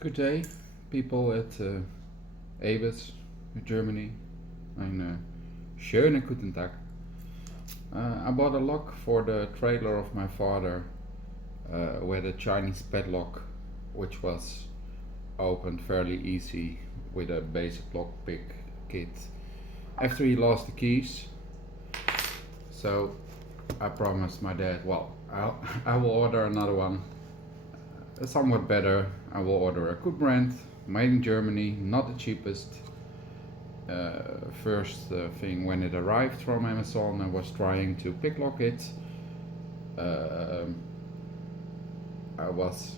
Good day, people at Aves, Germany. Een schönen guten Tag. I bought a lock for the trailer of my father with a Chinese padlock, which was opened fairly easy with a basic lockpick kit. After he lost the keys, so I promised my dad, well, I will order another one, somewhat better. I will order a good brand, made in Germany, not the cheapest. First thing when it arrived from Amazon, I was trying to picklock it. I was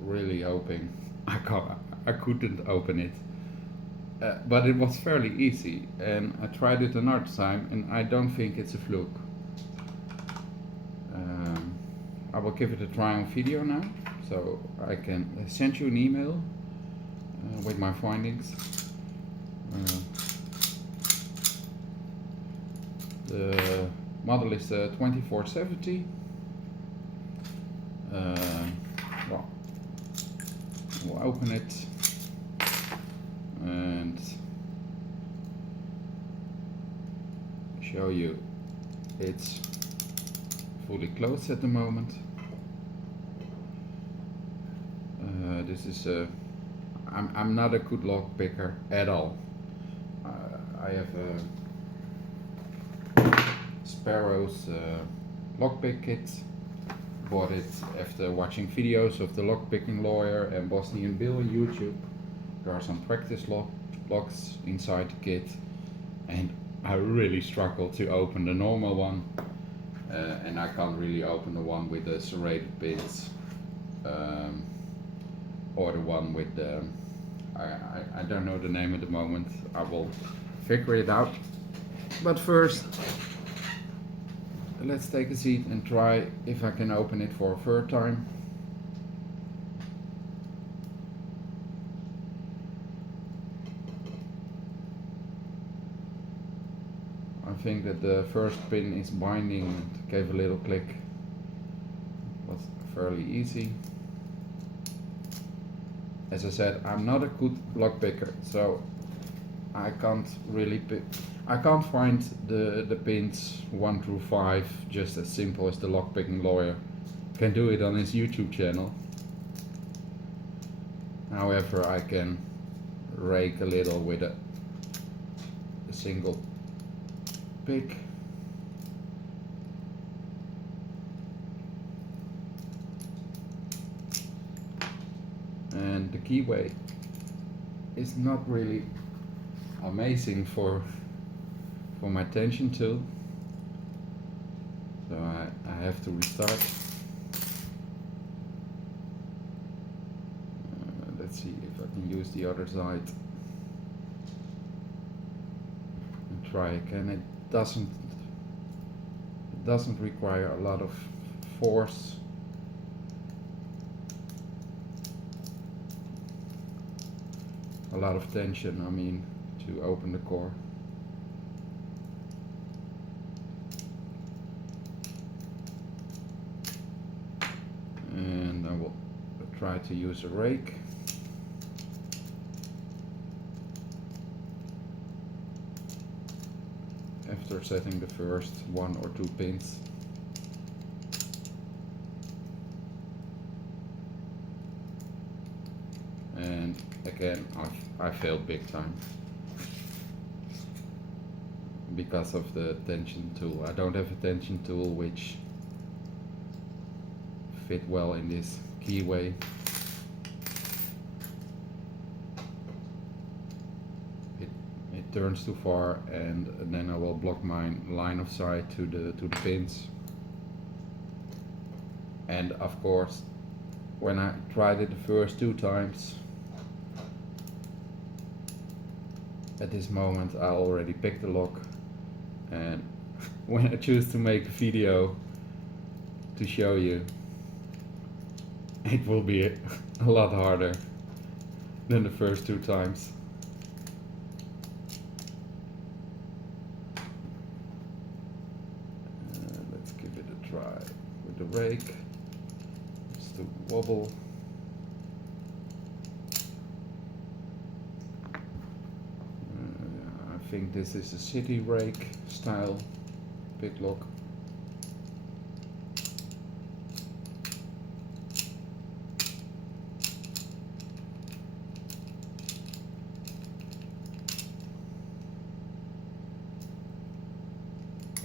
really hoping I couldn't open it. But it was fairly easy, and I tried it another time, and I don't think it's a fluke. I will give it a try on video now, so I can send you an email with my findings. The model is 2470. Well, we'll open it and show you it's fully closed at the moment. This is I'm not a good lock picker at all. I have a Sparrow's lockpick kit. Bought it after watching videos of the lockpicking lawyer and Bosnian Bill on YouTube. There are some practice locks inside the kit, and I really struggle to open the normal one, and I can't really open the one with the serrated pins, or the one with the I don't know the name at the moment. I will figure it out. But first, let's take a seat and try if I can open it for a third time. I think that the first pin is binding and gave a little click. It was fairly easy. As I said, I'm not a good lock picker, so I can't really I can't find the pins 1 through 5 just as simple as the lockpicking lawyer can do it on his YouTube channel. However, I can rake a little with a single pick. And the keyway is not really amazing for my tension tool, so I have to restart. Let's see if I can use the other side and try again. It doesn't require a lot of force. A lot of tension, I mean, to open the core. And I will try to use a rake. After setting the first 1 or 2 pins. And again, I failed big time because of the tension tool. I don't have a tension tool which fit well in this keyway. It turns too far, and then I will block my line of sight to the pins. And of course, when I tried it the first 2 times, at this moment I already picked the lock, and when I choose to make a video to show you, it will be a lot harder than the first 2 times. Let's give it a try with the rake, just to wobble. think this is a city rake style pick lock.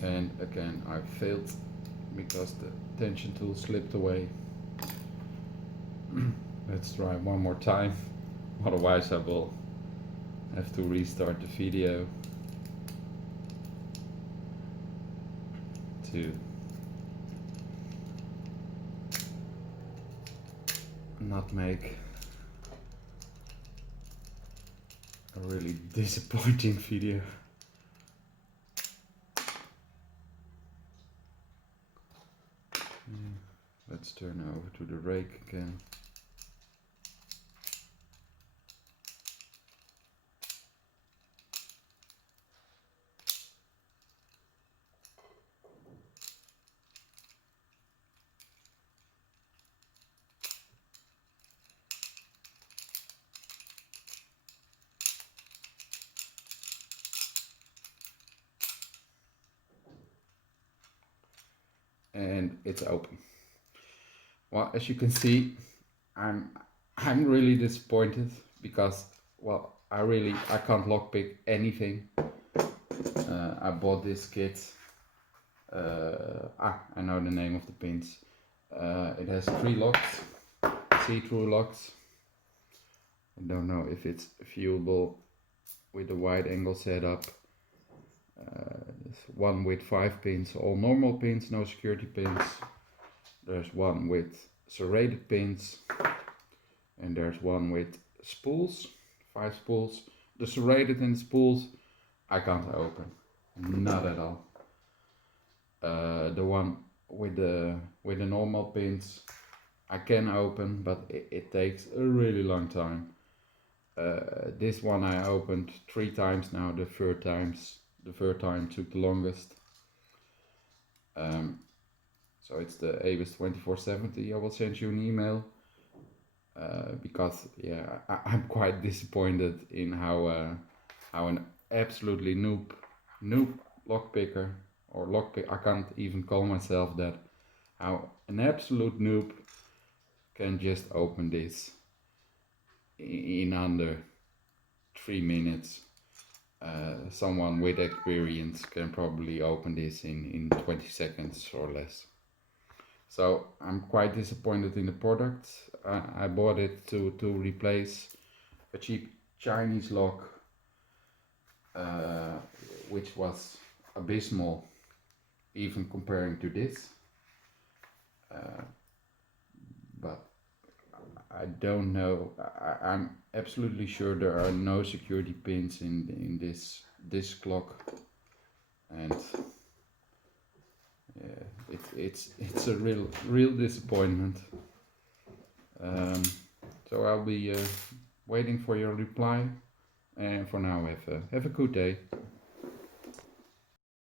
And again I failed because the tension tool slipped away. Let's try one more time, otherwise I will have to restart the video to not make a really disappointing video. Let's turn over to the rake again. And it's open. Well, as you can see, I'm really disappointed because, well, I can't lockpick anything. I bought this kit. I know the name of the pins. It has 3 locks, see-through locks. I don't know if it's viewable with the wide angle setup. There's one with 5 pins, all normal pins, no security pins. There's one with serrated pins, and there's one with spools, 5 spools. The serrated and spools I can't open, not at all. The one with the normal pins I can open, but it takes a really long time. This one I opened 3 times now. The third time took the longest. So it's the ABIS 2470. I will send you an email because yeah, I'm quite disappointed in how an absolutely noob lockpicker, or lockpick, I can't even call myself that, how an absolute noob can just open this in under 3 minutes. Someone with experience can probably open this in 20 seconds or less. So I'm quite disappointed in the product. I bought it to replace a cheap Chinese lock, which was abysmal, even comparing to this. But I don't know. I'm absolutely sure there are no security pins in this clock, and yeah, it's a real disappointment. So I'll be waiting for your reply, and for now have a good day.